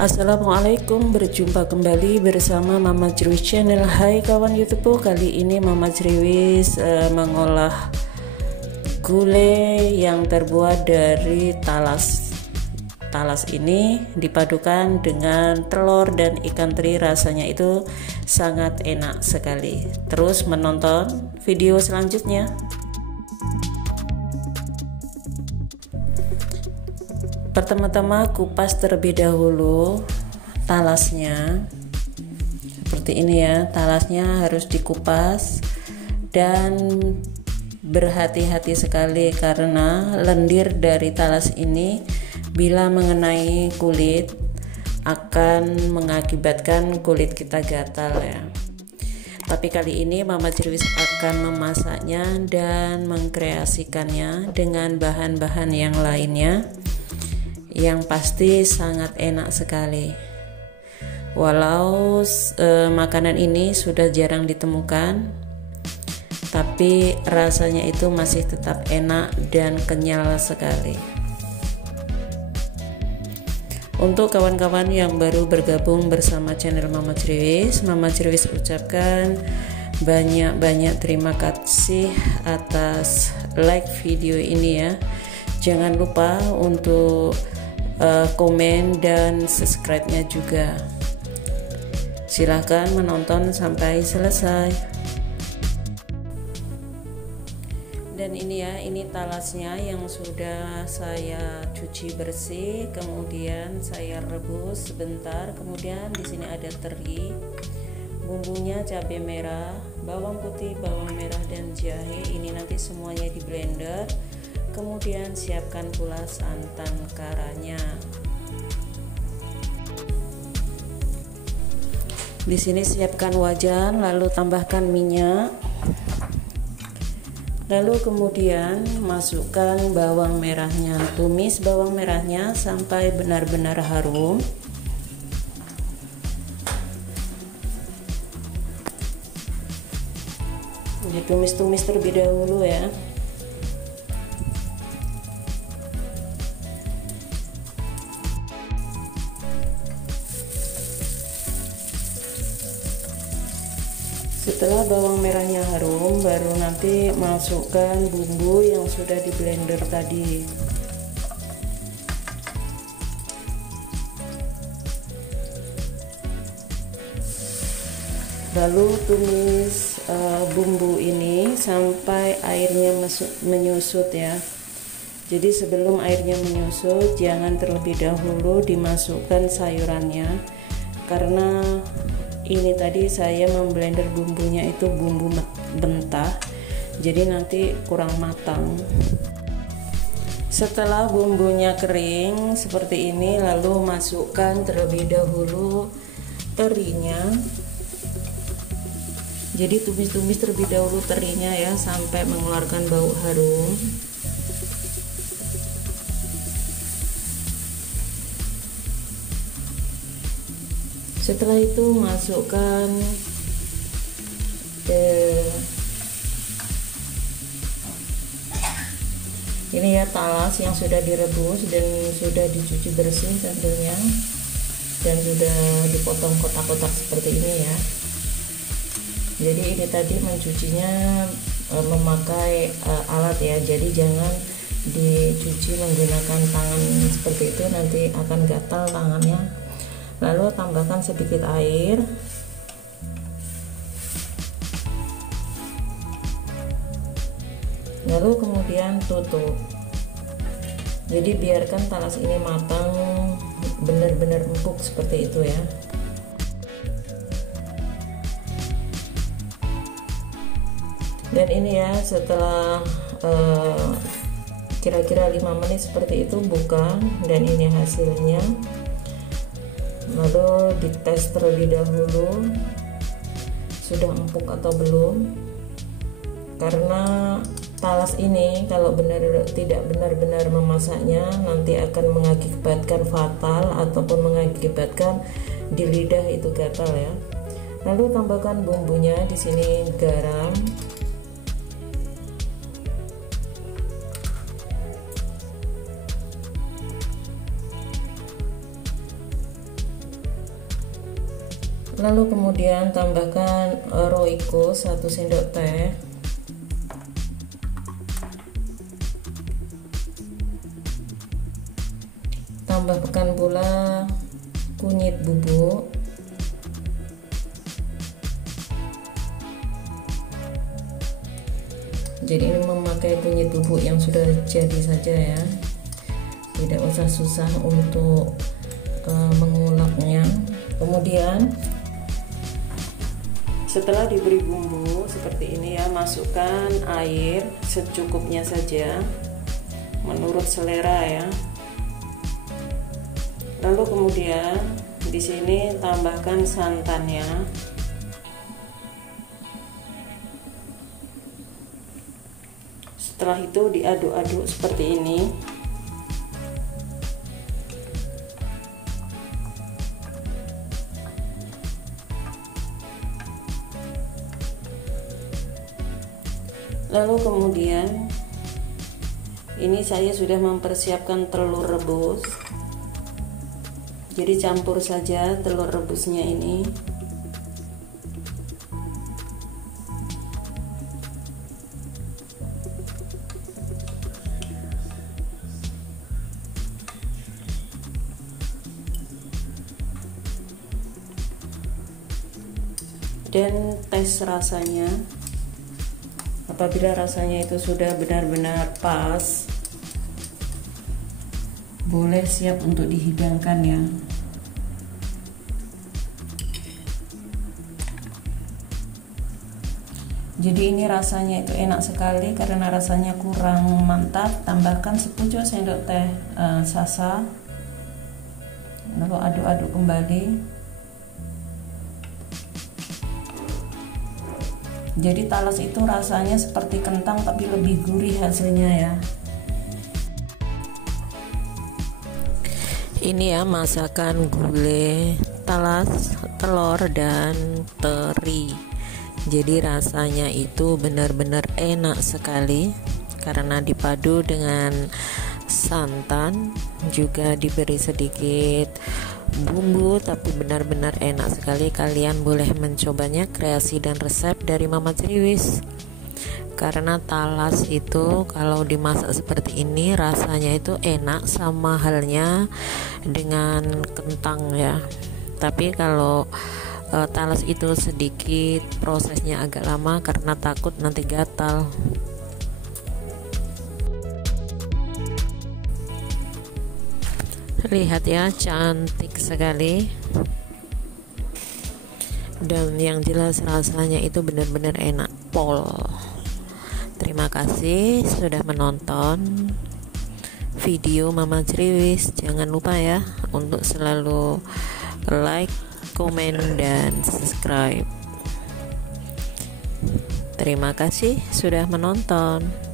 Assalamualaikum, berjumpa kembali bersama Mama Jeriwis Channel. Hai kawan YouTubeku, kali ini Mama Jeriwis mengolah gulai yang terbuat dari talas. Talas ini dipadukan dengan telur dan ikan teri, rasanya itu sangat enak sekali. Terus menonton video selanjutnya. Pertama-tama kupas terlebih dahulu talasnya. Seperti ini ya, talasnya harus dikupas dan berhati-hati sekali karena lendir dari talas ini bila mengenai kulit akan mengakibatkan kulit kita gatal ya. Tapi kali ini Mama Jeriwis akan memasaknya dan mengkreasikannya dengan bahan-bahan yang lainnya yang pasti sangat enak sekali. Walau makanan ini sudah jarang ditemukan, tapi rasanya itu masih tetap enak dan kenyal sekali. Untuk kawan-kawan yang baru bergabung bersama channel Mama Jeriwis ucapkan banyak-banyak terima kasih atas like video ini ya. Jangan lupa untuk komen dan subscribe-nya juga. Silahkan menonton sampai selesai. Dan ini ya, ini talasnya yang sudah saya cuci bersih, kemudian saya rebus sebentar. Kemudian di sini ada teri, bumbunya cabai merah, bawang putih, bawang merah dan jahe. Ini nanti semuanya di blender. Kemudian siapkan pula santan karanya. Di sini siapkan wajan, lalu tambahkan minyak. Lalu kemudian masukkan bawang merahnya. Tumis bawang merahnya sampai benar-benar harum. Ditumis-tumis terlebih dahulu ya. Setelah bawang merahnya harum, baru nanti masukkan bumbu yang sudah di blender tadi. Lalu tumis bumbu ini sampai airnya menyusut ya. Jadi sebelum airnya menyusut, jangan terlebih dahulu dimasukkan sayurannya, karena ini tadi saya memblender bumbunya itu bumbu mentah, jadi nanti kurang matang. Setelah bumbunya kering seperti ini, lalu masukkan terlebih dahulu terinya. Jadi tumis-tumis terlebih dahulu terinya ya sampai mengeluarkan bau harum. Setelah itu masukkan ini ya talas yang sudah direbus dan sudah dicuci bersih tentunya, dan sudah dipotong kotak-kotak seperti ini ya. Jadi ini tadi mencucinya memakai alat ya, jadi jangan dicuci menggunakan tangan seperti itu, nanti akan gatal tangannya. Lalu tambahkan sedikit air. Lalu kemudian tutup. Jadi biarkan talas ini matang benar-benar empuk seperti itu ya. Dan ini ya, setelah kira-kira 5 menit seperti itu, buka dan ini hasilnya. Lalu dites terlebih dahulu sudah empuk atau belum, karena talas ini kalau tidak benar-benar memasaknya nanti akan mengakibatkan fatal ataupun mengakibatkan di lidah itu gatal ya. Lalu tambahkan bumbunya, di sini garam, Lalu kemudian tambahkan Royco 1 sendok teh. Tambahkan pula kunyit bubuk. Jadi ini memakai kunyit bubuk yang sudah jadi saja ya, tidak usah susah untuk menguleknya. Kemudian setelah diberi bumbu seperti ini ya, masukkan air secukupnya saja menurut selera ya. Lalu kemudian di sini tambahkan santannya. Setelah itu diaduk-aduk seperti ini. Lalu kemudian ini saya sudah mempersiapkan telur rebus. Jadi campur saja telur rebusnya ini. Dan tes rasanya. Apabila rasanya itu sudah benar-benar pas, boleh siap untuk dihidangkan ya. Jadi ini rasanya itu enak sekali. Karena rasanya kurang mantap, tambahkan sepucuk sendok teh sasa, lalu aduk-aduk kembali. Jadi talas itu rasanya seperti kentang tapi lebih gurih hasilnya ya. Ini ya masakan gulai, talas, telur dan teri. Jadi rasanya itu benar-benar enak sekali karena dipadu dengan santan, juga diberi sedikit bumbu, tapi benar-benar enak sekali. Kalian boleh mencobanya, kreasi dan resep dari Mama Ceriwis. Karena talas itu kalau dimasak seperti ini rasanya itu enak, sama halnya dengan kentang ya. Tapi kalau talas itu sedikit prosesnya agak lama karena takut nanti gatal. Lihat ya, cantik sekali. Dan yang jelas rasanya itu benar-benar enak, pol. Terima kasih sudah menonton video Mama Ceriwis. Jangan lupa ya untuk selalu like, komen, dan subscribe. Terima kasih sudah menonton.